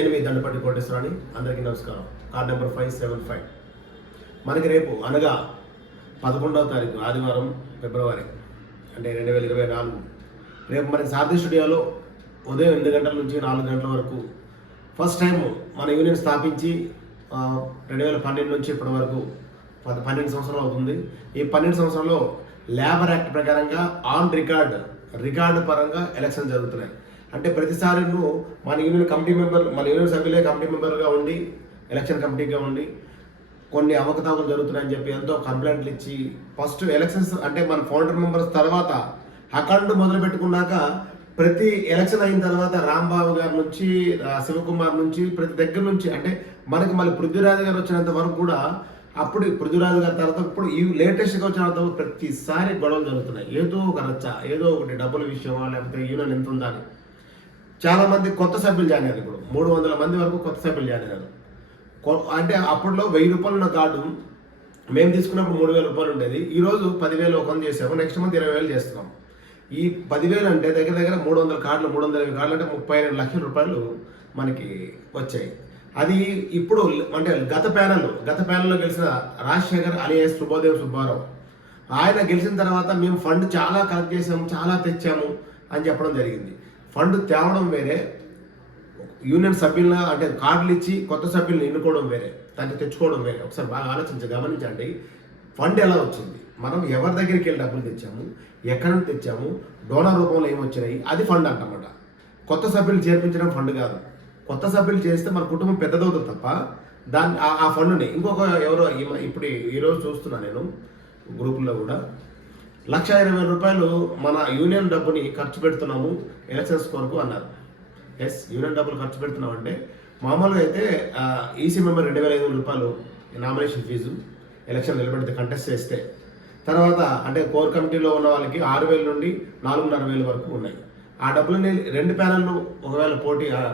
నేను మీ దండపట్టి కోటేశ్వరాని. అందరికీ నమస్కారం. Card number 575. మనకి రేపు అనగా 11వ తారీఖు ఆదివారం ఫిబ్రవరి అంటే 2024 రేపు మనకి సారథి స్టూడియోలో ఉదయం 8 గంటల నుంచి 4 గంటల వరకు ఫస్ట్ టైం మన యూనియన్ స్థాపించి 2012 నుంచి ఇప్పటి వరకు 12 సంవత్సరాలు అవుతుంది. ఈ 12 సంవత్సరాల్లో లేబర్ యాక్ట్ ప్రకారంగా ఆన్ రికార్డు పరంగా ఎలక్షన్ జరుగుతున్నాయి. అంటే ప్రతిసారి మన యూనియన్ కమిటీ మెంబర్, మన యూనియన్ సభ్యులే కమిటీ మెంబర్గా ఉండి ఎలక్షన్ కమిటీగా ఉండి కొన్ని అవకతవకలు జరుగుతున్నాయని చెప్పి ఎంతో కంప్లైంట్లు ఇచ్చి ఫస్ట్ ఎలక్షన్స్ అంటే మన ఫౌండర్ మెంబర్స్ తర్వాత అకౌంట్ మొదలు పెట్టుకున్నాక ప్రతి ఎలక్షన్ అయిన తర్వాత రాంబాబు గారి నుంచి శివకుమార్ నుంచి ప్రతి దగ్గర నుంచి అంటే మనకి మళ్ళీ పృథ్వీరాజు గారు వచ్చినంత వరకు కూడా అప్పుడు పృథ్వీరాజు గారి తర్వాత ఇప్పుడు ఈ లేటెస్ట్గా వచ్చినంత ప్రతిసారి గొడవలు జరుగుతున్నాయి. ఏదో ఒక రచ్చ, ఏదో ఒకటి డబ్బుల విషయమా లేకపోతే యూనియన్ ఎంత ఉందా అని. చాలామంది కొత్త సభ్యులు జాయిన్ అయ్యారు. ఇప్పుడు 300 మంది వరకు కొత్త సభ్యులు జాయిన్ అయ్యారు. అంటే అప్పట్లో 1000 రూపాయలు ఉన్న కార్డు మేము తీసుకున్నప్పుడు 3000 రూపాయలు ఉండేది. ఈరోజు 10,000 ఒక చేసాము. నెక్స్ట్ మంత్ 20,000 చేస్తున్నాం. ఈ 10,000 అంటే దగ్గర 300 కార్డులు, 320 కార్డులు అంటే 32 లక్షల రూపాయలు మనకి వచ్చాయి. అది ఇప్పుడు అంటే గత ప్యానెల్లో గెలిచిన రాజశేఖర్ అలియాస్ సుబ్బారావు ఆయన గెలిచిన తర్వాత మేము ఫండ్ చాలా కలెక్ట్ చేసాము, చాలా తెచ్చాము అని చెప్పడం జరిగింది. ఫండ్ తేవడం వేరే, యూనియన్ సభ్యులను అంటే కార్డులు ఇచ్చి కొత్త సభ్యులను ఎన్నుకోవడం వేరే, దాన్ని తెచ్చుకోవడం వేరే. ఒకసారి బాగా గమనించండి. ఫండ్ ఎలా వచ్చింది, మనం ఎవరి దగ్గరికి వెళ్ళి డబ్బులు తెచ్చాము, ఎక్కడి నుంచి తెచ్చాము, డోనర్ రూపంలో ఏమొచ్చినాయి, అది ఫండ్ అంటమాట. కొత్త సభ్యులు చేర్పించడం ఫండ్ కాదు. కొత్త సభ్యులు చేస్తే మన కుటుంబం పెద్దదవుతుంది తప్ప దాన్ని ఆ ఫండ్ని ఇంకొక ఎవరో ఇప్పుడు ఈరోజు చూస్తున్నా నేను గ్రూపుల్లో కూడా 1,20,000 రూపాయలు మన యూనియన్ డబ్బుని ఖర్చు పెడుతున్నాము ఎలక్షన్స్ కొరకు అన్నారు. ఎస్, యూనియన్ డబ్బులు ఖర్చు పెడుతున్నాం అంటే మామూలుగా అయితే ఈసీ మెంబర్ 2,500 రూపాయలు నామినేషన్ ఫీజు ఎలక్షన్ నిలబెడితే కంటెస్ట్ చేస్తే, తర్వాత అంటే కోర్ కమిటీలో ఉన్న వాళ్ళకి 6,000 నుండి 4,500 వరకు ఉన్నాయి. ఆ డబ్బులని 2 ప్యానెళ్ళు ఒకవేళ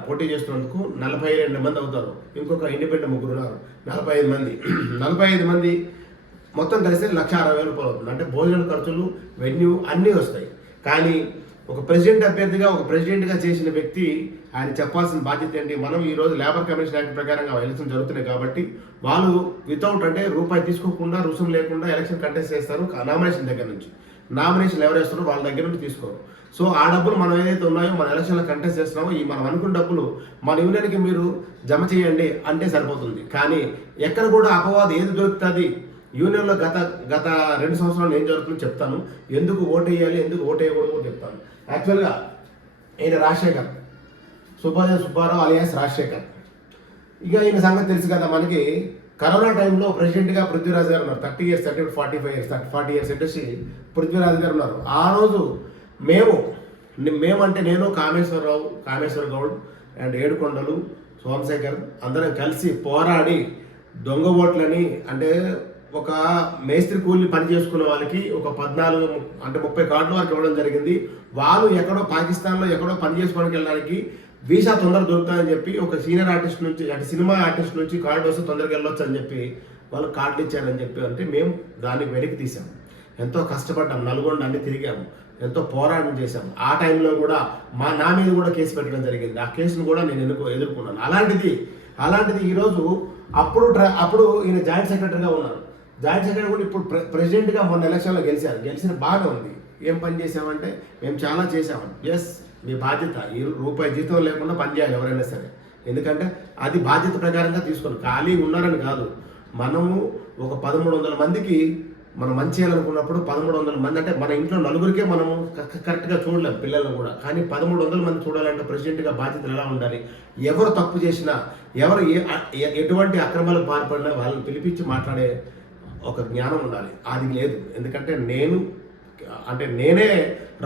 పోటీ చేస్తున్నందుకు 42 మంది అవుతారు. ఇంకొక ఇండిపెండెంట్ 3 ఉన్నారు, 45 మంది మొత్తం కలిసి 1,60,000 రూపాయలు అవుతుంది. అంటే భోజన ఖర్చులు, వెన్యూ అన్నీ వస్తాయి. కానీ ఒక ప్రెసిడెంట్గా చేసిన వ్యక్తి ఆయన చెప్పాల్సిన బాధ్యత ఏంటి? మనం ఈరోజు లేబర్ కమిషన్ యాక్ట్ ప్రకారంగా ఎలక్షన్ జరుగుతున్నాయి కాబట్టి వాళ్ళు వితౌట్ అంటే రూపాయి తీసుకోకుండా, రుసుము లేకుండా ఎలక్షన్ కంటెస్ట్ చేస్తారు. నామినేషన్ దగ్గర నుంచి నామినేషన్ ఎవరు వేస్తారో వాళ్ళ దగ్గర నుంచి తీసుకోరు. సో ఆ డబ్బులు మనం ఏదైతే ఉన్నాయో మన ఎలక్షన్లో కంటెస్ట్ చేస్తున్నామో ఈ మనం అనుకున్న డబ్బులు మన యూనియన్కి మీరు జమ చేయండి అంటే సరిపోతుంది. కానీ ఎక్కడ కూడా అపవాదం ఏది దొరుకుతుంది? యూనియన్లో గత 2 సంవత్సరాలు ఏం జరుగుతుందో చెప్తాను. ఎందుకు ఓటు వేయాలి, ఎందుకు ఓటు వేయకూడదు చెప్తాను. యాక్చువల్గా ఈయన రాజశేఖర్ సుబ్బారావు అలియాస్ రాజశేఖర్. ఇక ఈయన సంగతి తెలుసు కదా మనకి. కరోనా టైంలో ప్రెసిడెంట్గా పృథ్వీరాజు గారు ఉన్నారు. 30 years 45 years 40 years industry Prithviraj గారు ఉన్నారు. ఆ రోజు మేమంటే నేను కామేశ్వర గౌడ్ అండ్ ఏడుకొండలు సోమశేఖర్ అందరం కలిసి పోరాడి దొంగ ఓట్లని అంటే ఒక మేస్త్రి కూలి పని చేసుకున్న వాళ్ళకి ఒక 14 అంటే 30 కార్డుల వరకు ఇవ్వడం జరిగింది. వాళ్ళు ఎక్కడో పాకిస్తాన్లో ఎక్కడో పని చేసుకోవడానికి వెళ్ళడానికి వీసా తొందరగా దొరుకుతాయని చెప్పి ఒక సీనియర్ ఆర్టిస్ట్ నుంచి అంటే సినిమా ఆర్టిస్ట్ నుంచి కార్డు వస్తే తొందరగా వెళ్ళొచ్చు అని చెప్పి వాళ్ళు కార్డులు ఇచ్చారని చెప్పి అంటే మేము దాన్ని వెనక్కి తీసాము. ఎంతో కష్టపడ్డాం, నల్గొండ అన్ని తిరిగాము, ఎంతో పోరాటం చేశాము. ఆ టైంలో కూడా నా మీద కూడా కేసు పెట్టడం జరిగింది. ఆ కేసును కూడా నేను ఎదుర్కొన్నాను. అలాంటిది ఈరోజు అప్పుడు ఈయన జాయింట్ సెక్రటరీగా ఉన్నారు. జాయింట్ సెక్రటరీ కూడా ఇప్పుడు ప్రెసిడెంట్గా మొన్న ఎలక్షన్లో గెలిచిన బాగా ఉంది. ఏం పని చేసామంటే మేము చాలా చేసామని. ఎస్, మీ బాధ్యత. ఈ రూపాయి జీతం లేకుండా పనిచేయాలి ఎవరైనా సరే. ఎందుకంటే అది బాధ్యత ప్రకారంగా తీసుకోండి. ఖాళీ ఉన్నారని కాదు. మనము ఒక 1,300 మందికి మనం మంచి చేయాలనుకున్నప్పుడు 1,300 మంది అంటే మన ఇంట్లో నలుగురికే మనము కరెక్ట్గా చూడలేము, పిల్లలను కూడా. కానీ 1,300 మంది చూడాలంటే ప్రెసిడెంట్గా బాధ్యతలు ఎలా ఉండాలి? ఎవరు తప్పు చేసినా, ఎవరు ఎటువంటి అక్రమాలకు పాల్పడినా వాళ్ళని పిలిపించి మాట్లాడే ఒక జ్ఞానం ఉండాలి. అది లేదు. ఎందుకంటే నేనే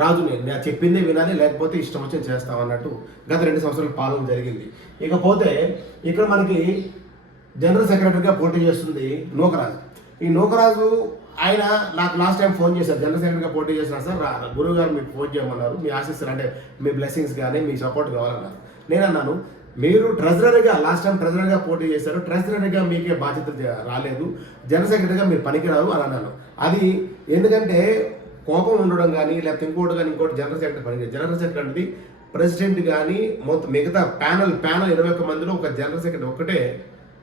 రాజుని, నేను చెప్పిందే వినాలి, లేకపోతే ఇష్టం వచ్చి చేస్తాం అన్నట్టు గత 2 సంవత్సరాల పాలన జరిగింది. ఇకపోతే ఇక్కడ మనకి జనరల్ సెక్రటరీగా పోటీ చేస్తుంది నూకరాజు. ఈ నూకరాజు ఆయన నాకు లాస్ట్ టైం ఫోన్ చేశారు. జనరల్ సెక్రటరీగా పోటీ చేసినా సార్, గురువు గారు మీకు ఫోన్ చేయమన్నారు, మీ ఆశీస్సులు అంటే మీ బ్లెస్సింగ్స్ కానీ మీ సపోర్ట్ కావాలన్నారు. నేను అన్నాను, మీరు లాస్ట్ టైం ట్రెజరర్గా పోటీ చేశారు, ట్రెజరర్గా మీకే బాధ్యతలు రాలేదు, జనరల్ సెక్రటరీగా మీరు పనికిరారు అని అన్నాను. అది ఎందుకంటే కోపం ఉండడం కానీ లేకపోతే ఇంకోటి జనరల్ సెక్రటరీ పని. జనరల్ సెక్రటరీ ప్రెసిడెంట్ కానీ మొత్తం మిగతా ప్యానల్ 21 మందిలో ఒక జనరల్ సెక్రటరీ ఒక్కటే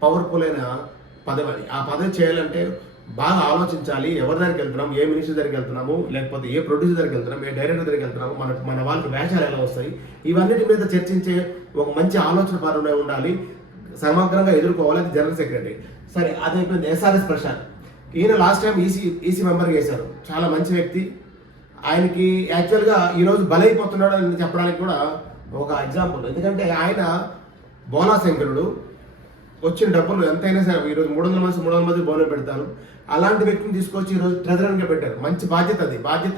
పవర్ఫుల్ అయిన పదవి అది. ఆ పదవి చేయాలంటే బాగా ఆలోచించాలి. ఎవరి దగ్గరికి వెళ్తున్నాము, ఏ మినిస్టర్ దగ్గరికి వెళ్తున్నాము, లేకపోతే ఏ ప్రొడ్యూసర్ దగ్గరికి వెళ్తున్నాము, ఏ డైరెక్టర్ దగ్గరికి వెళ్తున్నాము, మన వాళ్ళకి వేషాలు ఎలా వస్తాయి, ఇవన్నిటి మీద చర్చించే ఒక మంచి ఆలోచన పరునే ఉండాలి. సమగ్రంగా ఎదుర్కోవాలి. అది జనరల్ సెక్రటరీ. సరే, అదైపోయింది. ఎస్ఆర్ఎస్ ప్రశాంత్, ఈయన లాస్ట్ టైం ఈసీ మెంబర్ చేశారు. చాలా మంచి వ్యక్తి. ఆయనకి యాక్చువల్గా ఈరోజు బలైపోతున్నాడు అని చెప్పడానికి కూడా ఒక ఎగ్జాంపుల్. ఎందుకంటే ఆయన బోలాశంకరుడు, వచ్చిన డబ్బులు ఎంతైనా సరే ఈరోజు 300 మంది బోనం పెడతారు. అలాంటి వ్యక్తిని తీసుకొచ్చి ఈరోజు ట్రెజరర్గా పెట్టారు. మంచి బాధ్యత అది. బాధ్యత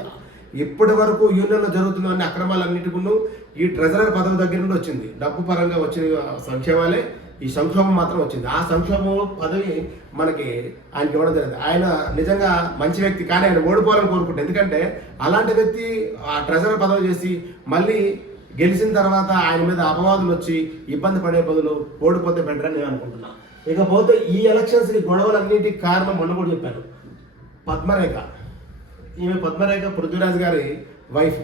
ఇప్పటి వరకు యూనియన్లో జరుగుతున్న అన్ని అక్రమాలన్నిటికీ ఈ ట్రెజరర్ పదవి దగ్గర నుండి వచ్చింది. డబ్బు పరంగా వచ్చిన సంక్షేమాలే, ఈ సంక్షోభం మాత్రం వచ్చింది. ఆ సంక్షోభం పదవి మనకి ఆయనకి ఇవ్వడం జరిగింది. ఆయన నిజంగా మంచి వ్యక్తి, కానీ ఆయన ఓడిపోవాలని కోరుకుంటారు. ఎందుకంటే అలాంటి వ్యక్తి ఆ ట్రెజరర్ పదవి చేసి మళ్ళీ గెలిచిన తర్వాత ఆయన మీద అపవాదులు వచ్చి ఇబ్బంది పడే బదులు ఓడిపోతే బెటర్ అని నేను అనుకుంటున్నాను. ఇకపోతే ఈ ఎలక్షన్స్కి గొడవలన్నింటికి కారణం మొన్న కూడా చెప్పాను, పద్మరేఖ. ఈమె పద్మరేఖ పృథ్వీరాజ్ గారి వైఫ్.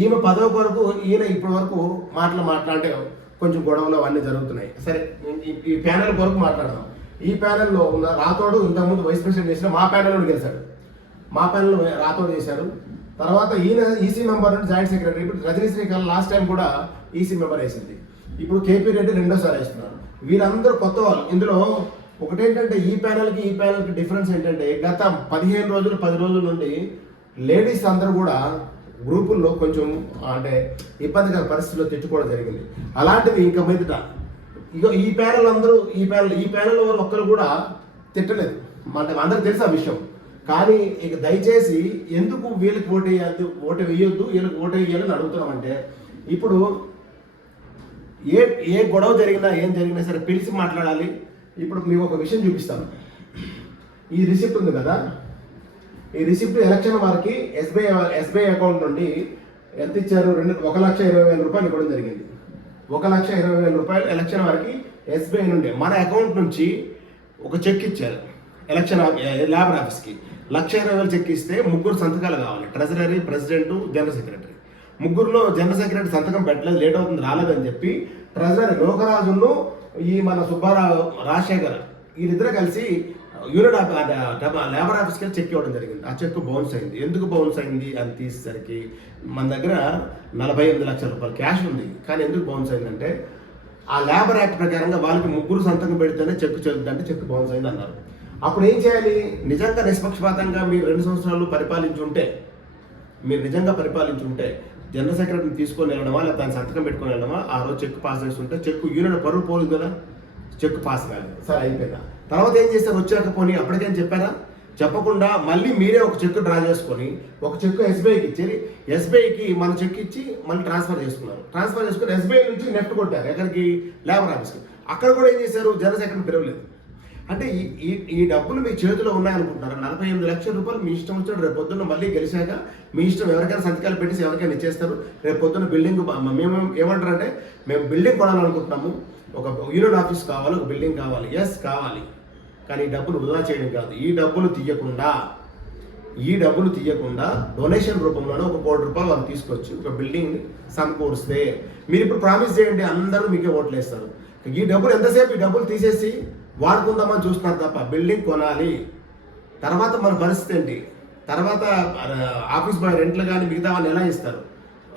ఈమె పదవి కొరకు ఈయన ఇప్పటి వరకు మాట్లాడే కొంచెం గొడవలు అవన్నీ జరుగుతున్నాయి. సరే, ఈ ప్యానెల్ కొరకు మాట్లాడదాం. ఈ ప్యానెల్లో ఉన్న రాథోడు ఇంతకుముందు వైస్ ప్రెసిడెంట్ చేసిన మా ప్యానెల్లో గెలిచాడు. మా ప్యానెల్ రాథోడు చేశారు. తర్వాత ఈయన ఈసీ మెంబర్ నుండి జాయింట్ సెక్రటరీ. ఇప్పుడు రజనీ శ్రీకాంత్ లాస్ట్ టైం కూడా ఈసీ మెంబర్ వేసింది. ఇప్పుడు కేపీ రెడ్డి రెండోసారి వేస్తున్నారు. వీరందరూ కొత్త వాళ్ళు. ఇందులో ఒకటేంటంటే ఈ ప్యానెల్కి డిఫరెన్స్ ఏంటంటే గత 15 రోజులు 10 రోజుల నుండి లేడీస్ అందరూ కూడా గ్రూపుల్లో కొంచెం అంటే ఇబ్బందికర పరిస్థితుల్లో తెచ్చుకోవడం జరిగింది. అలాంటివి ఇంకా మీదట ఈ ప్యానెల్ వారు ఒక్కరు కూడా తిట్టలేదు. అంటే అందరికి తెలుసు ఆ విషయం. కానీ ఇక దయచేసి ఎందుకు వీళ్ళకి ఓటు వేయొద్దు, వీళ్ళకి ఓటు వేయాలని అడుగుతున్నామంటే, ఇప్పుడు ఏ గొడవ జరిగినా ఏం జరిగినా సరే పిలిచి మాట్లాడాలి. ఇప్పుడు మీకు ఒక విషయం చూపిస్తాను. ఈ రిసిప్ట్ ఉంది కదా, ఈ రిసిప్ట్ ఎలక్షన్ వారికి ఎస్బీఐ అకౌంట్ నుండి ఎంత ఇచ్చారు? 1,20,000 రూపాయలు ఇవ్వడం జరిగింది. 1,20,000 రూపాయలు ఎలక్షన్ వారికి ఎస్బీఐ నుండి మన అకౌంట్ నుంచి ఒక చెక్ ఇచ్చారు ఎలక్షన్ లేబర్ ఆఫీస్కి. 1,20,000 చెక్ ఇస్తే 3 సంతకాలు కావాలి, ట్రెజరీ, ప్రెసిడెంట్, జనరల్ సెక్రటరీ. 3లో జనరల్ సెక్రటరీ సంతకం పెట్టలేదు, లేట్ అవుతుంది, రాలేదని చెప్పి ట్రెజరీ లోకరాజును ఈ మన సుబ్బారావు రాజశేఖర్ వీళ్ళిద్దరూ కలిసి యూనిట్ లేబర్ ఆఫీస్కి చెక్ ఇవ్వడం జరిగింది. ఆ చెక్ బౌన్స్ అయింది. ఎందుకు బౌన్స్ అయింది అని తీసేసరికి మన దగ్గర 48 లక్షల రూపాయలు క్యాష్ ఉంది. కానీ ఎందుకు బౌన్స్ అయిందంటే ఆ లేబర్ యాక్ట్ ప్రకారంగా వాళ్ళకి 3 సంతకం పెడితేనే చెక్ చెల్లుతుందంటే చెక్ బౌన్స్ అయింది అన్నారు. అప్పుడు ఏం చేయాలి? నిజంగా నిష్పక్షపాతంగా మీరు 2 సంవత్సరాలు నిజంగా పరిపాలించుంటే జనరల్ సెక్రటరీని తీసుకొని వెళ్ళడమా, లేదా దాని సంతకం పెట్టుకొని వెళ్ళడమా, ఆ రోజు చెక్ పాస్ చేస్తుంటే చెక్ యూనియన్ పరువు పోలేదు కదా, చెక్ పాస్ కాలేదు. సరే, అయిపోయిందా? తర్వాత ఏం చేస్తారు? వచ్చాక పోనీ అప్పటికేం చెప్పారా? చెప్పకుండా మళ్ళీ మీరే ఒక చెక్ డ్రా చేసుకొని ఒక చెక్ ఎస్బీఐకి ఇచ్చి, ఎస్బీఐకి మన చెక్ ఇచ్చి మళ్ళీ ట్రాన్స్ఫర్ చేసుకుని ఎస్బీఐ నుంచి నెఫ్ట్ కొట్టారు ఎక్కడికి? లేబర్ ఆఫీస్కి. అక్కడ కూడా ఏం చేశారు? జనరల్ సెక్రటరీ పిలవలేదు. అంటే ఈ డబ్బులు మీ చేతిలో ఉన్నాయనుకుంటున్నారు. 48 లక్షల రూపాయలు మీ ఇష్టం వచ్చినట్టు రేపు పొద్దున్న మళ్ళీ గెలిచాక మీ ఇష్టం ఎవరికైనా సంతకాలు పెట్టేసి ఎవరికైనా ఇచ్చేస్తారు. రేపు పొద్దున్న బిల్డింగ్ మేము ఏమంటారంటే మేము బిల్డింగ్ కొనాలనుకుంటున్నాము, ఒక యూనియన్ ఆఫీస్ కావాలి, ఒక బిల్డింగ్ కావాలి. ఎస్, కావాలి. కానీ ఈ డబ్బులు వృధా చేయడం కాదు. ఈ డబ్బులు తీయకుండా డొనేషన్ రూపంలోనే ఒక 1 కోటి రూపాయలు వాళ్ళు తీసుకొచ్చి ఒక బిల్డింగ్ని సమకూరిస్తే మీరు ఇప్పుడు ప్రామిస్ చేయండి, అందరూ మీకే ఓట్లు వేస్తారు. ఈ డబ్బులు ఎంతసేపు ఈ డబ్బులు తీసేసి వాడుకుందామని చూస్తున్నారు తప్ప బిల్డింగ్ కొనాలి. తర్వాత మన పరిస్థితి ఏంటి? తర్వాత ఆఫీస్ బాయ్ రెంట్లు కానీ మిగతా వాళ్ళు ఎలా ఇస్తారు?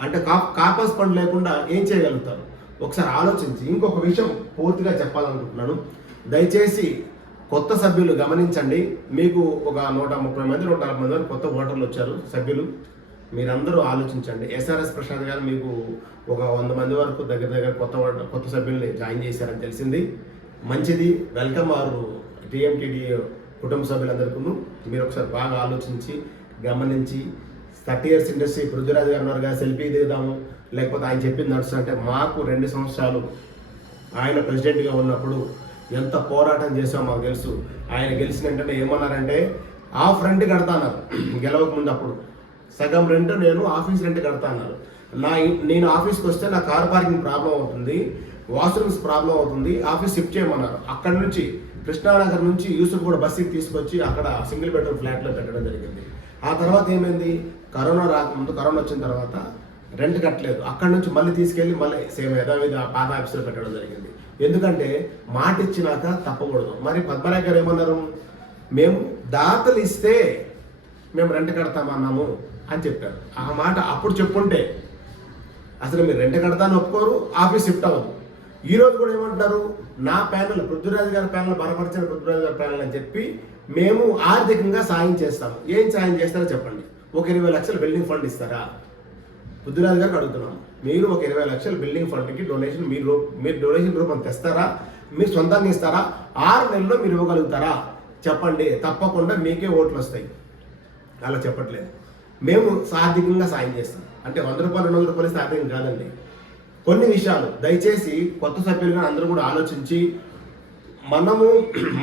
అంటే కాపస్ ఫండ్ లేకుండా ఏం చేయగలుగుతారు? ఒకసారి ఆలోచించి ఇంకొక విషయం పూర్తిగా చెప్పాలనుకుంటున్నాను. దయచేసి కొత్త సభ్యులు గమనించండి. మీకు ఒక 130 మంది 140 మంది వరకు కొత్త ఓటర్లు వచ్చారు సభ్యులు. మీరందరూ ఆలోచించండి. ఎస్ఆర్ఎస్ ప్రశాంత్ గారు మీకు ఒక 100 మంది వరకు దగ్గర కొత్త సభ్యుల్ని జాయిన్ చేశారని తెలిసింది. మంచిది, వెల్కమ్. వారు టీఎంటీడీ కుటుంబ సభ్యులందరికీ మీరు ఒకసారి బాగా ఆలోచించి గమనించి 30 years ఇండస్ట్రీ పృథ్వీరాజ్ గారు ఉన్నారుగా, సెల్ఫీ దిగుదాము, లేకపోతే ఆయన చెప్పింది నడుస్తుంది అంటే మాకు 2 సంవత్సరాలు ఆయన ప్రెసిడెంట్గా ఉన్నప్పుడు ఎంత పోరాటం చేసామో మాకు తెలుసు. ఆయన గెలిచిన వెంటనే ఏమన్నారంటే హాఫ్ రెంట్ కడతా అన్నారు. గెలవక ముందు అప్పుడు సగం రెంట్ నేను ఆఫీస్ రెంట్ కడతా అన్నారు. నేను ఆఫీస్కి వస్తే నా కార్ పార్కింగ్ ప్రాబ్లం అవుతుంది, వాష్రూమ్స్ ప్రాబ్లం అవుతుంది, ఆఫీస్ షిఫ్ట్ చేయమన్నారు. అక్కడి నుంచి కృష్ణానగర్ నుంచి యూసుఫ్ కూడా బస్సుకి తీసుకొచ్చి అక్కడ సింగిల్ బెడ్రూమ్ ఫ్లాట్లో పెట్టడం జరిగింది. ఆ తర్వాత ఏమైంది? కరోనా రాకముందు, కరోనా వచ్చిన తర్వాత రెంట్ కట్టలేదు. అక్కడి నుంచి మళ్ళీ తీసుకెళ్ళి మళ్ళీ సేమ్ యథావిధి పాత ఆఫీసులో పెట్టడం జరిగింది. ఎందుకంటే మాట ఇచ్చినాక తప్పకూడదు. మరి పద్మనాయక్ గారు ఏమన్నారు, మేము దాతలు ఇస్తే మేము రెంట్ కడతామన్నాము అని చెప్పారు. ఆ మాట అప్పుడు చెప్పుంటే అసలు మీరు రెంట్ కడతాను ఒప్పుకోరు, ఆఫీస్ షిఫ్ట్ అవ్వదు. ఈరోజు కూడా ఏమంటారు, నా ప్యానల్ పృథ్వీరాజ్ గారి ప్యానల్ బలపరిచిన పృథ్వీరాజ్ గారి ప్యానల్ అని చెప్పి మేము ఆర్థికంగా సాయం చేస్తాము. ఏం సాయం చేస్తారో చెప్పండి. ఒక 20 లక్షలు బిల్డింగ్ ఫండ్ ఇస్తారా? పృథ్వీరాజ్ గారికి అడుగుతున్నాము, మీరు ఒక 20 లక్షలు బిల్డింగ్ ఫండ్కి డొనేషన్ మీరు డొనేషన్ రూపం తెస్తారా? మీరు సొంతంగా ఇస్తారా? 6 నెలల్లో మీరు ఇవ్వగలుగుతారా? చెప్పండి. తప్పకుండా మీకే ఓట్లు వస్తాయి. అలా చెప్పట్లేదు. మేము ఆర్థికంగా సాయం చేస్తాం. అంటే 100 రూపాయలు 200 రూపాయలు ఇస్తే ఆర్థికం కాదండి. కొన్ని విషయాలు దయచేసి కొత్త సభ్యులుగా అందరూ కూడా ఆలోచించి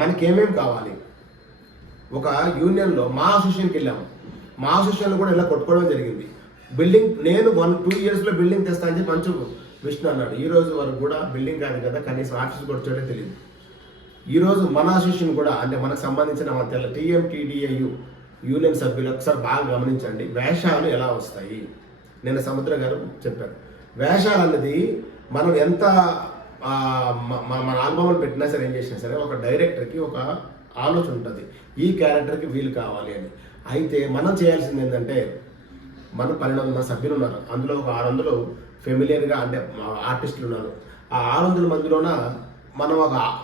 మనకేమేమి కావాలి. ఒక యూనియన్లో మా అసోసియేషన్కి వెళ్ళాము. మా అసోసియేషన్లో కూడా ఇలా కొట్టుకోవడం జరిగింది. బిల్డింగ్ నేను 1-2 ఇయర్స్లో బిల్డింగ్ తెస్తా అని చెప్పి మంచు విష్ణు అన్నాడు. ఈ రోజు వరకు కూడా బిల్డింగ్ కాదు కదా, కనీసం ఆఫీస్ కూడా వచ్చాడే తెలియదు. ఈరోజు మన అసోసియేషన్ కూడా అంటే మనకు సంబంధించిన మన TMTDIU యూనియన్ సభ్యులు ఒకసారి బాగా గమనించండి. వేషాలు ఎలా వస్తాయి? నేను సముద్ర గారు చెప్పారు. వేషాలు అన్నది మనం ఎంత మన ఆల్బమ్లు పెట్టినా సరే, ఏం చేసినా సరే, ఒక డైరెక్టర్కి ఒక ఆలోచన ఉంటుంది, ఈ క్యారెక్టర్కి వీలు కావాలి అని. అయితే మనం చేయాల్సింది ఏంటంటే, మనం 12 మంది సభ్యులు ఉన్నారు. అందులో ఒక 600 ఫెమిలియర్గా అంటే ఆర్టిస్టులు ఉన్నారు. ఆ 600 మందిలోన మనం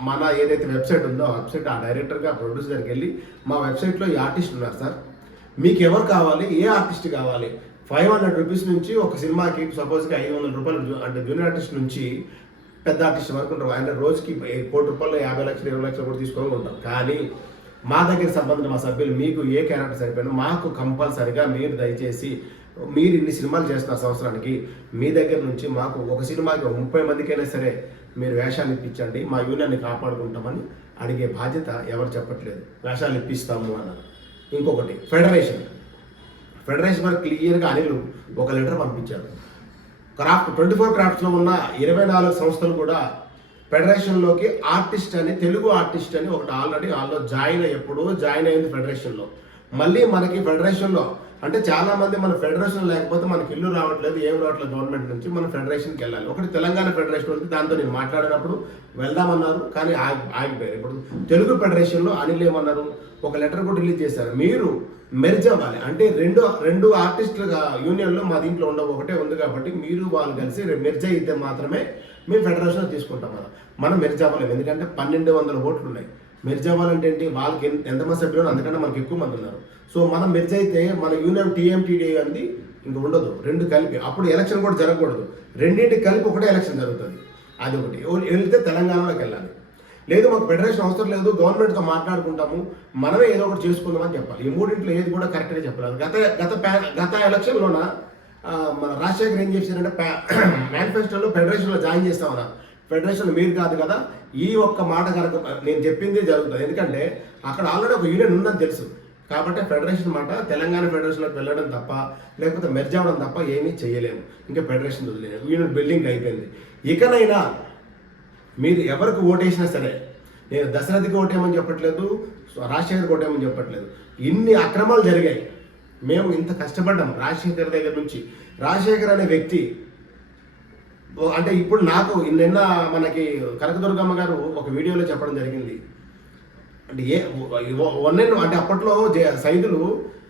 మన ఏదైతే వెబ్సైట్ ఉందో ఆ వెబ్సైట్ ఆ డైరెక్టర్గా ప్రొడ్యూసర్ దగ్గరికి వెళ్ళి, మా వెబ్సైట్లో ఈ ఆర్టిస్ట్ ఉన్నారు సార్, మీకు ఎవరు కావాలి, ఏ ఆర్టిస్ట్ కావాలి, 500 రూపీస్ నుంచి ఒక సినిమాకి సపోజ్కి 500 రూపాయలు అంటే జూనియర్ ఆర్టిస్ట్ నుంచి పెద్ద ఆర్టిస్ట్ వరకు ఉంటారు. ఆయన రోజుకి 1 కోటి రూపాయలు 50 లక్షలు 20 లక్షలు కూడా తీసుకొని ఉంటాం. కానీ మా దగ్గర సంబంధించిన మా సభ్యులు మీకు ఏ క్యారెక్టర్ సరిపోయినా మాకు కంపల్సరిగా మీరు దయచేసి, మీరు ఇన్ని సినిమాలు చేస్తున్న సంవత్సరానికి, మీ దగ్గర నుంచి మాకు ఒక సినిమాకి 30 మందికైనా సరే మీరు వేషాలు ఇప్పించండి, మా యూనియన్ని కాపాడుకుంటామని అడిగే బాధ్యత ఎవరు చెప్పట్లేదు. వేషాలు ఇప్పిస్తాము అన్నారు. ఇంకొకటి ఫెడరేషన్ వారు క్లియర్గా అనిల్ ఒక లెటర్ పంపించారు. 24 క్రాఫ్ట్స్లో ఉన్న 24 సంస్థలు కూడా ఫెడరేషన్లోకి ఆర్టిస్ట్ అని, తెలుగు ఆర్టిస్ట్ అని ఒకటి ఆల్రెడీ వాళ్ళలో జాయిన్ అయింది ఫెడరేషన్లో. మళ్ళీ మనకి ఫెడరేషన్లో అంటే చాలామంది మన ఫెడరేషన్ లేకపోతే మనకి ఇల్లు రావట్లేదు, ఏం రావట్లేదు గవర్నమెంట్ నుంచి, మన ఫెడరేషన్కి వెళ్ళాలి. ఒకటి తెలంగాణ ఫెడరేషన్ ఉంది, దాంతో నేను మాట్లాడినప్పుడు వెళ్దామన్నారు, కానీ ఆగిపోయారు. ఇప్పుడు తెలుగు ఫెడరేషన్లో అనిల్ ఏమన్నారు, ఒక లెటర్ కూడా రిలీజ్ చేశారు, మీరు మెర్జ్ అవ్వాలి. అంటే రెండు ఆర్టిస్టులుగా యూనియన్లో మా దీంట్లో ఉండవు, ఒకటే ఉంది కాబట్టి మీరు వాళ్ళు కలిసి మెర్జ్ అయితే మాత్రమే మేము ఫెడరేషన్ తీసుకుంటాం. మనం మెర్జ్ అవ్వలేము, ఎందుకంటే 1200 ఓట్లు ఉన్నాయి. మెర్జ్ అవ్వాలంటే ఏంటి, వాళ్ళకి ఎంతమంది సభ్యులు అందుకంటే మనకి ఎక్కువ మంది ఉన్నారు. సో మనం మెర్జ్ అయితే మన యూనియన్ TMTDI అనేది ఇంకా ఉండదు, 2 కలిపి. అప్పుడు ఎలక్షన్ కూడా జరగకూడదు, రెండింటికి కలిపి ఒకటే ఎలక్షన్ జరుగుతుంది. అది ఒకటి. వెళ్తే తెలంగాణలోకి వెళ్ళాలి. లేదు మాకు ఫెడరేషన్ అవసరం లేదు, గవర్నమెంట్తో మాట్లాడుకుంటాము, మనమే ఏదో ఒకటి చేసుకుందామని చెప్పాలి. ఈ మూడింట్లో ఏది కూడా కరెక్ట్గా చెప్పలేదు. గత ఎలక్షన్లోన మన రాజశేఖర్ ఏం చేశారంటే మేనిఫెస్టోలో ఫెడరేషన్లో జాయిన్ చేస్తామన్నారు. ఫెడరేషన్ మీరు కాదు కదా, ఈ ఒక్క మాట కనుక నేను చెప్పింది జరుగుతుంది. ఎందుకంటే అక్కడ ఆల్రెడీ ఒక యూనియన్ ఉందని తెలుసు కాబట్టి ఫెడరేషన్ మాట తెలంగాణ ఫెడరేషన్లోకి వెళ్ళడం తప్ప, లేకపోతే మెర్జ్ అవ్వడం తప్ప ఏమీ చేయలేము. ఇంకా ఫెడరేషన్ వదిలేము, యూనియన్ బిల్డింగ్ అయిపోయింది. ఇకనైనా మీరు ఎవరికి ఓటేసినా సరే, నేను దశరథికి ఓటేయమని చెప్పట్లేదు, రాజశేఖర్కి ఓటేయమని చెప్పట్లేదు. ఇన్ని అక్రమాలు జరిగాయి, మేము ఇంత కష్టపడ్డాం రాజశేఖర్ దగ్గర నుంచి. రాజశేఖర్ అనే వ్యక్తి అంటే ఇప్పుడు నాకు నిన్న మనకి కనకదుర్గమ్మ గారు ఒక వీడియోలో చెప్పడం జరిగింది. అంటే అంటే అప్పట్లో సైదులు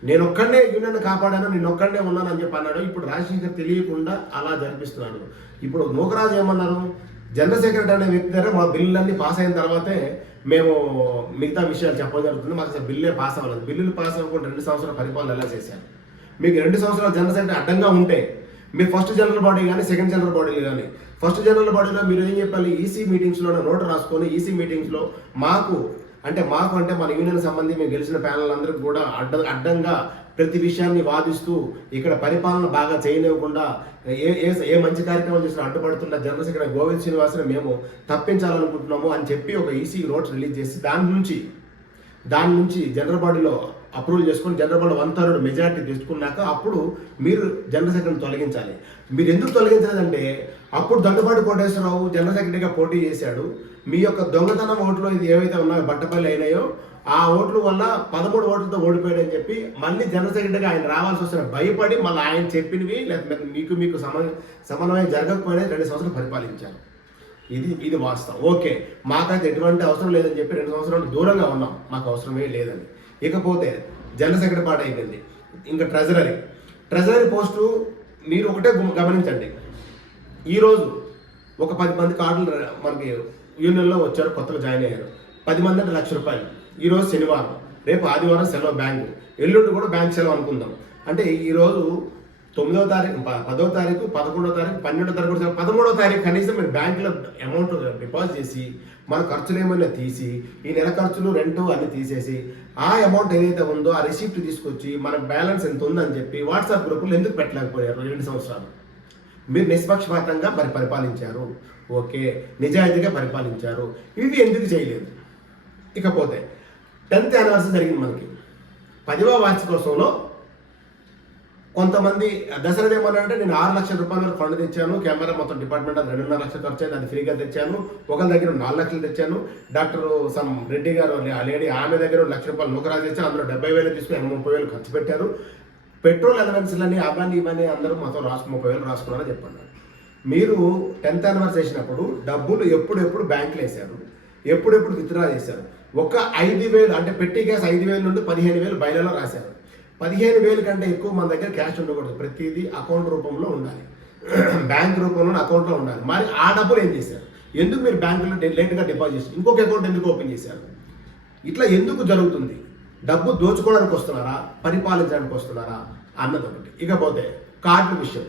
నేను ఒక్కడనే యూనియన్ కాపాడాను, నేను ఒక్కడనే ఉన్నాను అని చెప్పి అన్నాడు. ఇప్పుడు రాజశేఖర్ తెలియకుండా అలా జరిపిస్తున్నాడు. ఇప్పుడు నూకరాజు ఏమన్నారు, జనరల్ సెక్రటరీ అనే వ్యక్తి దగ్గర మా బిల్లులన్నీ పాస్ అయిన తర్వాతే మేము మిగతా విషయాలు చెప్పడం జరుగుతుంది, మాకు అసలు బిల్లే పాస్ అవ్వలేదు. బిల్లులు పాస్ అవ్వకుండా 2 సంవత్సరాల పరిపాలన ఎలా చేశారు? మీకు 2 సంవత్సరాల జనరల్ సెక్రటరీ అడ్డంగా ఉంటే మీరు ఫస్ట్ జనరల్ బాడీ కానీ సెకండ్ జనరల్ బాడీలు కానీ, ఫస్ట్ జనరల్ బాడీలో మీరు ఏం చెప్పాలి, ఈసీ మీటింగ్స్లో నోట్ రాసుకొని ఈసీ మీటింగ్స్లో మాకు అంటే మన యూనియన్ సంబంధించి మేము గెలిచిన ప్యానల్ అందరికీ కూడా అడ్డంగా ప్రతి విషయాన్ని వాదిస్తూ ఇక్కడ పరిపాలన బాగా చేయనివ్వకుండా ఏ మంచి కార్యక్రమం చేసినా అడ్డుపడుతున్న జనరల్ సెక్రటరీ గోవింద్ శ్రీనివాస్ని మేము తప్పించాలనుకుంటున్నాము అని చెప్పి ఒక ఈసీ నోట్స్ రిలీజ్ చేసి దాని నుంచి జనరల్ బాడీలో అప్రూవల్ చేసుకొని జనరల్ బాడీ 1/3 మెజారిటీ తీసుకున్నాక అప్పుడు మీరు జనరల్ సెక్రటరీని తొలగించాలి. మీరు ఎందుకు తొలగించలేదంటే అప్పుడు దండుపాటి కోటేశ్వరరావు జనరల్ సెక్రటరీగా పోటీ చేశాడు. మీ యొక్క దొంగతనం ఓట్లో ఇది ఏవైతే ఉన్నాయో బట్టపల్లి అయినాయో ఆ ఓట్ల వల్ల 13 ఓట్లతో ఓడిపోయాడని చెప్పి మళ్ళీ జనరల్ సెక్రటరీగా ఆయన రావాల్సి వస్తున్న భయపడి మళ్ళీ ఆయన చెప్పినవి లేకపోతే మీకు సమన్వయం జరగకపోయినా 2 సంవత్సరాలు పరిపాలించారు. ఇది వాస్తవం. ఓకే, మాకైతే ఎటువంటి అవసరం లేదని చెప్పి 2 సంవత్సరాలు దూరంగా ఉన్నాం, మాకు అవసరమే లేదని. ఇకపోతే జనరల్ సెక్రటరీ పార్ట్ అయిపోయింది. ఇంకా ట్రెజరీ పోస్టు మీరు ఒకటే గమనించండి. ఈరోజు ఒక 10 మంది కార్డులు మనకి యూనియన్లో వచ్చారు, కొత్తగా జాయిన్ అయ్యారు. 10 మంది అంటే ₹1,00,000. ఈరోజు శనివారం, రేపు ఆదివారం సెలవు బ్యాంకు, ఎల్లుండి కూడా బ్యాంక్ సెలవు అనుకుందాం. అంటే ఈరోజు 9వ తారీఖు, 10వ తారీఖు, 11వ తారీఖు, 12వ తారీఖు, 13వ తారీఖు కనీసం మీరు బ్యాంకులో అమౌంట్ డిపాజిట్ చేసి మన ఖర్చులు ఏమైనా తీసి ఈ నెల ఖర్చులు రెంటు అన్ని తీసేసి ఆ అమౌంట్ ఏదైతే ఉందో ఆ రిసిప్ట్ తీసుకొచ్చి మన బ్యాలెన్స్ ఎంత ఉందని చెప్పి వాట్సాప్ గ్రూపులు ఎందుకు పెట్టలేకపోయారు? 2 సంవత్సరాలు మీరు నిష్పక్షపాతంగా పరిపాలించారు, ఓకే, నిజాయితీగా పరిపాలించారు. ఇవి ఎందుకు చేయలేదు? ఇకపోతే 10th యానివర్సరీ జరిగింది మనకి. 10వ వార్షికోత్సవంలో కొంతమంది దసరా ఏమన్నారంటే నేను ₹6 లక్షల వరకు ఫండ్ తెచ్చాను, కెమెరా మొత్తం డిపార్ట్మెంట్ అది 2.5 లక్షలు ఖర్చు అయింది, అది ఫ్రీగా తెచ్చాను. ఒకరి దగ్గర 4 లక్షలు తెచ్చాను, డాక్టర్ రెడ్డి గారు ఆ లేడీ ఆమె దగ్గర ₹1,00,000 నూకరాజు తెచ్చాను, అందులో 70,000 తీసుకుని 30,000 ఖర్చు పెట్టారు. పెట్రోల్ అలవెన్స్లని అవన్నీ ఇవన్నీ అందరూ మొత్తం 30,000 రాసుకున్నారని చెప్పన్నారు. మీరు 10th యానివర్సరీ చేసినప్పుడు డబ్బులు ఎప్పుడెప్పుడు బ్యాంకులు వేశారు, ఎప్పుడెప్పుడు విత్డ్రా చేశారు? ఒక 5,000 అంటే పెట్టి గ్యాస్ 5,000 నుండి 15,000 బయలలో రాశారు. 15,000 కంటే ఎక్కువ మన దగ్గర క్యాష్ ఉండకూడదు, ప్రతిదీ అకౌంట్ రూపంలో ఉండాలి, బ్యాంక్ రూపంలో అకౌంట్లో ఉండాలి. మరి ఆ డబ్బులు ఏం చేశారు? ఎందుకు మీరు బ్యాంకులో లేట్గా డిపాజిట్ చేసి ఇంకొక అకౌంట్ ఎందుకు ఓపెన్ చేశారు? ఇట్లా ఎందుకు జరుగుతుంది? డబ్బు దోచుకోవడానికి వస్తున్నారా, పరిపాలించడానికి వస్తున్నారా అన్నది ఒకటి. ఇకపోతే కార్డుల విషయం,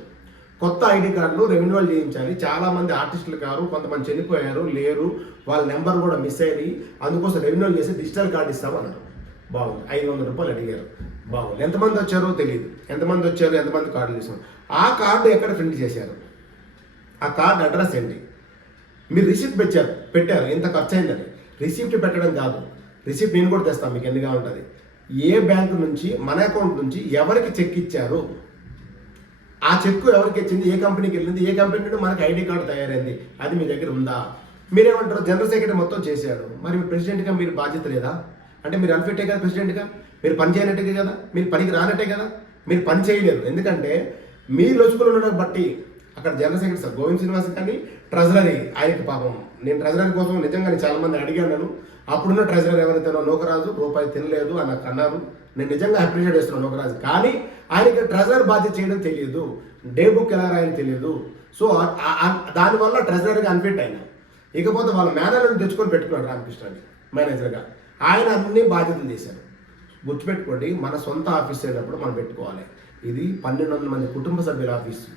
కొత్త ఐడి కార్డులు రెన్యువల్ చేయించాలి. చాలామంది ఆర్టిస్టులు కారు, కొంతమంది చనిపోయారు, లేరు, వాళ్ళ నెంబర్ కూడా మిస్ అయ్యి, అందుకోసం రెన్యువల్ చేసి డిజిటల్ కార్డు ఇస్తామన్నారు. బాగుంది. ₹500 అడిగారు, బాగుంది. ఎంతమంది వచ్చారో తెలియదు, ఎంతమంది వచ్చారు, ఎంతమంది కార్డులు తీసుకున్నారు. ఆ కార్డు ఎక్కడ ప్రింట్ చేశారు? ఆ కార్డు అడ్రస్ ఏంటి? మీరు రిసిప్ట్ పెట్టారు ఇంత ఖర్చు అయిందని. రిసిప్ట్ పెట్టడం కాదు, రిసిప్ట్ నేను కూడా తెస్తాను, మీకు ఎన్నిగా ఉంటుంది. ఏ బ్యాంకు నుంచి, మన అకౌంట్ నుంచి ఎవరికి చెక్ ఇచ్చారు, ఆ చెక్కు ఎవరికి ఇచ్చింది, ఏ కంపెనీకి వెళ్ళింది, ఏ కంపెనీ నుండి మనకి ఐడి కార్డు తయారైంది, అది మీ దగ్గర ఉందా? మీరేమంటారు? జనరల్ సెక్రటరీ మొత్తం చేశాడు, మరి మీ ప్రెసిడెంట్గా మీరు బాధ్యత లేదా? అంటే మీరు అన్ఫిట్టే కదా ప్రెసిడెంట్గా, మీరు పని చేయనట్టే కదా, మీరు పనికి రానట్టే కదా, మీరు పని చేయలేరు. ఎందుకంటే మీ లొసుకులు ఉండడం బట్టి అక్కడ general secretary sir Govind Srinivas కానీ ట్రెజరీ ఆయనకి పాపం, నేను ట్రెజరీ కోసం నిజంగా చాలా మంది అడిగాను. అప్పుడున్న ట్రెజరీ ఎవరైతే నూకరాజు రూపాయి తినలేదు అని నాకు అన్నారు. నేను నిజంగా అప్రిషియేట్ చేస్తున్నాను నూకరాజు. కానీ ఆయనకి ట్రెజరీ బాధ్యత చేయడం తెలియదు, డే బుక్ ఎలా రాయని తెలియదు. సో దానివల్ల ట్రెజరీగా అన్ఫిట్ అయినా. ఇకపోతే వాళ్ళ మేనేజర్ని తెచ్చుకొని పెట్టుకున్నాడు రామకృష్ణని మేనేజర్గా. ఆయన అన్ని బాధ్యతలు చేశారు. గుర్తుపెట్టుకోండి, మన సొంత ఆఫీస్ అయినప్పుడు మనం పెట్టుకోవాలి. ఇది 1,200 మంది కుటుంబ సభ్యుల ఆఫీసు.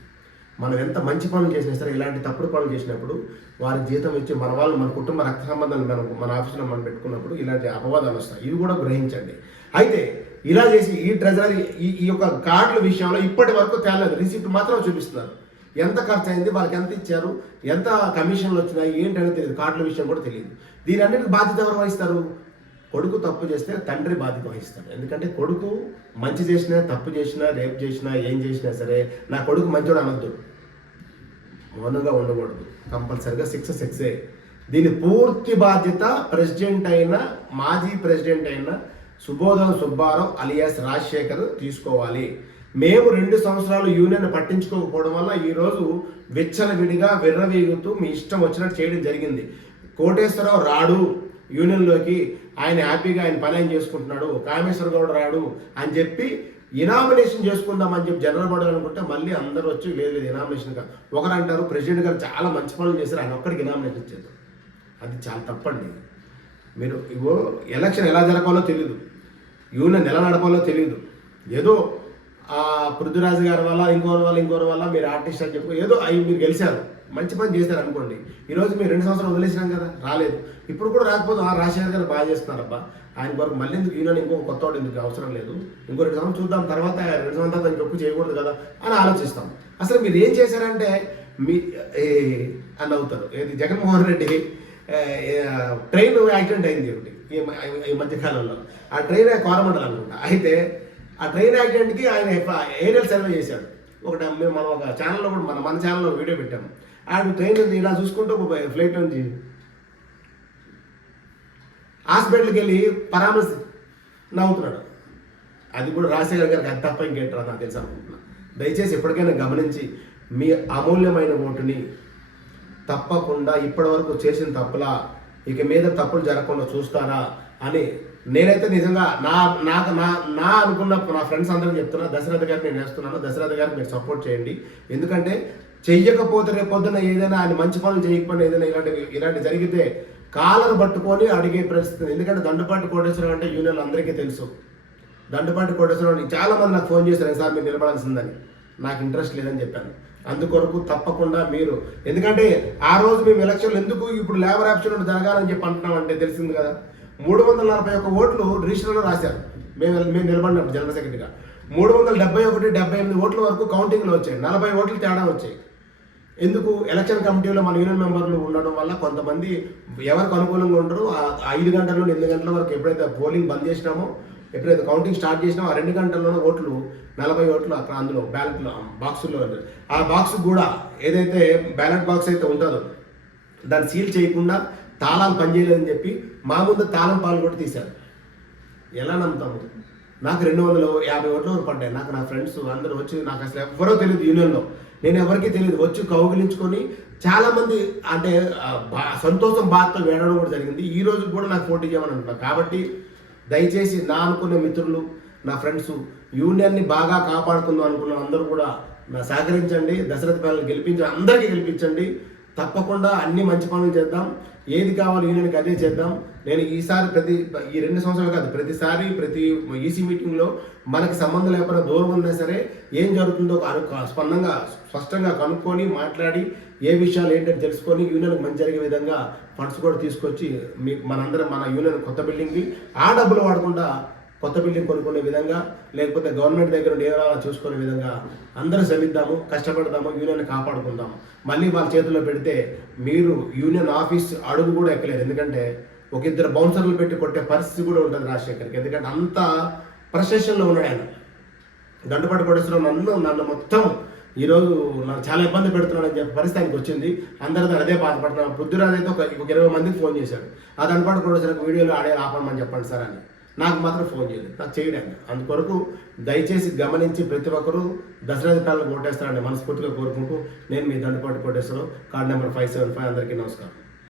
మనం ఎంత మంచి పనులు చేసినా సరే ఇలాంటి తప్పుడు పనులు చేసినప్పుడు వారికి జీతం ఇచ్చి మన వాళ్ళు, మన కుటుంబ రక్త సంబంధాలు మన ఆఫీసులో మనం పెట్టుకున్నప్పుడు ఇలాంటి అపవాదాలు వస్తాయి. ఇవి కూడా గ్రహించండి. అయితే ఇలా చేసి ఈ ట్రెజరీ ఈ యొక్క కార్డుల విషయంలో ఇప్పటి వరకు తేలేదు. రిసిప్ట్ మాత్రం చూపిస్తున్నారు. ఎంత ఖర్చు అయింది, వాళ్ళకి ఎంత ఇచ్చారు, ఎంత కమిషన్లు వచ్చినాయి ఏంటనేది తెలియదు. కార్డుల విషయం కూడా తెలియదు. దీని అన్నిటికీ బాధ్యత ఎవరు వహిస్తారు? కొడుకు తప్పు చేస్తే తండ్రి బాధ్యత వహిస్తాడు. ఎందుకంటే కొడుకు మంచి చేసినా, తప్పు చేసినా, రేపు చేసినా, ఏం చేసినా సరే నా కొడుకు మంచోడు అనొద్దు, మౌనంగా ఉండకూడదు. కంపల్సరిగా శిక్షే. దీని పూర్తి బాధ్యత ప్రెసిడెంట్ అయిన, మాజీ ప్రెసిడెంట్ అయిన సుబోధం సుబ్బారావు అలియాస్ రాజశేఖర్ తీసుకోవాలి. మేము 2 సంవత్సరాలు యూనియన్ పట్టించుకోకపోవడం వల్ల ఈరోజు విచ్చలవిడిగా విర్రవీగుతూ మీ ఇష్టం వచ్చినట్టు చేయడం జరిగింది. కోటేశ్వరరావు రాడు యూనియన్లోకి, ఆయన హ్యాపీగా ఆయన పని ఆయన చేసుకుంటున్నాడు, కామేశ్వర గౌడ్ రాడు అని చెప్పి ఇనామినేషన్ చేసుకుందామని చెప్పి జనరల్ బాడీ అనుకుంటే మళ్ళీ అందరూ వచ్చి లేదు ఇనామినేషన్ కాదు. ఒకరు అంటారు ప్రెసిడెంట్ గారు చాలా మంచి పనులు చేశారు, ఆయన ఒక్కడికి ఇనామినేషన్ ఇచ్చారు. అది చాలా తప్పండి. మీరు ఇగో ఎలక్షన్ ఎలా జరపాలో తెలియదు, యూనియన్ ఎలా నడపాలో తెలియదు. ఏదో పృథ్వీరాజు గారి వల్ల ఇంకోరి వల్ల మీరు ఆర్టిస్ట్ అని చెప్పి ఏదో అవి మీరు గెలిచారు, మంచి పని చేశారు అనుకోండి. ఈరోజు మీరు 2 సంవత్సరాలు వదిలేసినాం కదా, రాలేదు. ఇప్పుడు కూడా రాకపోతే రాజశేఖర్ గారు బాగా చేస్తున్నారబ్బా, ఆయన వరకు మళ్ళీ ఎందుకు యూనియన్ ఇంకో కొత్త వాడు ఎందుకు అవసరం లేదు, ఇంకో 2 సంవత్సరాలు చూద్దాం, తర్వాత 2 సంవత్సరాలు దానికి ఎక్కువ చేయకూడదు కదా అని ఆలోచిస్తాం. అసలు మీరు ఏం చేశారంటే మీ అని అవుతారు. ఏది జగన్మోహన్ రెడ్డి ట్రైన్ యాక్సిడెంట్ అయింది ఒకటి ఈ మధ్యకాలంలో. ఆ ట్రైన్ కోరమండలు అనుకుంటా. అయితే ఆ ట్రైన్ యాక్సిడెంట్కి ఆయన ఏరియల్ సర్వే చేశాడు. మనం ఒక ఛానల్లో కూడా మన ఛానల్లో వీడియో పెట్టాము. ఆయన ట్రైన్ ఇలా చూసుకుంటూ ఫ్లైట్ నుంచి హాస్పిటల్కి వెళ్ళి పరామర్శ నవ్వుతున్నాడు. అది కూడా రాజశేఖర్ గారికి అది తప్ప ఇంకేంటారా నాకు తెలుసు అనుకుంటున్నా. దయచేసి ఎప్పటికైనా గమనించి మీ అమూల్యమైన ఓటుని తప్పకుండా ఇప్పటివరకు చేసిన తప్పులా ఇక మీద తప్పులు జరగకుండా చూస్తారా అని నేనైతే నిజంగా నా అనుకున్న నా ఫ్రెండ్స్ అందరికీ చెప్తున్నా. దశరథ గారికి నేను వేస్తున్నాను. దశరథ గారికి మీరు సపోర్ట్ చేయండి. ఎందుకంటే చెయ్యకపోతే రేపు పొద్దున్న ఏదైనా ఆయన మంచి పనులు చేయకపోయినా ఏదైనా ఇలాంటి జరిగితే కాలర్ పట్టుకొని అడిగే పరిస్థితి. ఎందుకంటే దండుపాటి కోటేశ్వరం అంటే యూనియన్లు అందరికీ తెలుసు. దండుపాటి కోటేశ్వరం చాలామంది నాకు ఫోన్ చేశారు, సార్ మీరు నిలబడాల్సిందని. నాకు ఇంట్రెస్ట్ లేదని చెప్పాను. అందుకొరకు తప్పకుండా మీరు, ఎందుకంటే ఆ రోజు మేము ఎలక్షన్లు ఎందుకు ఇప్పుడు లేబర్ ఆప్షన్ జరగాలని చెప్పి అంటున్నామంటే తెలిసింది కదా, 341 ఓట్లు రిజిస్టర్లో రాశారు. మేము నిలబడినప్పుడు జనరల్ సెక్రటరీగా 371, 78 ఓట్ల వరకు కౌంటింగ్లో వచ్చాయి. 40 ఓట్లు తేడా వచ్చాయి. ఎందుకు? ఎలక్షన్ కమిటీలో మన యూనియన్ మెంబర్లు ఉండడం వల్ల కొంతమంది ఎవరికి అనుకూలంగా ఉండరు. 5 గంటల నుండి 8 గంటల వరకు ఎప్పుడైతే పోలింగ్ బంద్ చేసినామో, ఎప్పుడైతే కౌంటింగ్ స్టార్ట్ చేసినామో ఆ 2 గంటల్లోనే ఓట్లు 40 ఓట్లు అక్కడ అందులో బ్యాలెట్ బాక్సుల్లో. ఆ బాక్స్ కూడా ఏదైతే బ్యాలెట్ బాక్స్ అయితే ఉంటుందో దాన్ని సీల్ చేయకుండా తాళాలు పనిచేయలేదని చెప్పి మా ముందు తాళం పాలు కూడా తీశారు. ఎలా నమ్ముతాము? నాకు 250 ఓట్లు వరకు పడ్డాయి. నాకు నా ఫ్రెండ్స్ అందరూ వచ్చి, నాకు అసలు ఎవరో తెలియదు యూనియన్లో, నేను ఎవరికీ తెలియదు, వచ్చి కౌగిలించుకొని చాలామంది అంటే సంతోషం బాధతో వేడడం కూడా జరిగింది. ఈ రోజు కూడా నాకు పోటీ చేయమని అంటున్నారు. కాబట్టి దయచేసి నా అనుకునే మిత్రులు, నా ఫ్రెండ్స్, యూనియన్ని బాగా కాపాడుకుందాం అనుకున్న అందరూ కూడా నా సహకరించండి. దశరథ పిల్లలు గెలిపించండి, అందరికీ గెలిపించండి. తప్పకుండా అన్ని మంచి పనులు చేద్దాం. ఏది కావాలి యూనియన్కి అదే చేద్దాం. నేను ఈసారి ఈ 2 సంవత్సరాలు కాదు, ప్రతిసారి ప్రతి ఈసీ మీటింగ్లో మనకి సంబంధం లేకపోయినా దూరం ఉన్నా సరే ఏం జరుగుతుందో స్పష్టంగా కనుక్కొని మాట్లాడి ఏ విషయాలు ఏంటని తెలుసుకొని యూనియన్కి మంచి జరిగే విధంగా ఫండ్స్ కూడా తీసుకొచ్చి మన యూనియన్ కొత్త బిల్డింగ్కి ఆ డబ్బులు వాడకుండా కొత్త బిల్డింగ్ కొనుక్కునే విధంగా, లేకపోతే గవర్నమెంట్ దగ్గర ఏదైనా చూసుకునే విధంగా అందరూ శ్రమిద్దాము, కష్టపడదాము, యూనియన్ కాపాడుకుందాము. మళ్ళీ వాళ్ళ చేతుల్లో పెడితే మీరు యూనియన్ ఆఫీస్ అడుగు కూడా ఎక్కలేదు. ఎందుకంటే 1-2 బౌన్సర్లు పెట్టి కొట్టే పరిస్థితి కూడా ఉంటుంది రాజశేఖర్కి. ఎందుకంటే అంత ప్రొసెషన్లో ఉన్నాడు ఆయన. దండుపాటి కోటేశ్వరం నన్ను మొత్తం ఈరోజు నాకు చాలా ఇబ్బంది పెడుతున్నాడని చెప్పి పరిస్థితి ఆయనకు వచ్చింది. అందరితో అదే బాధపడుతున్నాను. పృథ్వీరాజ్ అయితే ఒక 20 మందికి ఫోన్ చేశాడు, ఆ దండుపాటి కోటేశ్వరం వీడియోలో ఆడే ఆపమని చెప్పండి సార్ అని. నాకు మాత్రం ఫోన్ చేయలేదు, నాకు చేయడానికి. అందుకొరకు దయచేసి గమనించి ప్రతి ఒక్కరూ దశరథ పిల్లలు ఓటేస్తారని మనస్ఫూర్తిగా కోరుకుంటూ నేను మీ దండుపాటి కోటేశ్వరం, కార్డు నెంబర్ 575. అందరికీ నమస్కారం.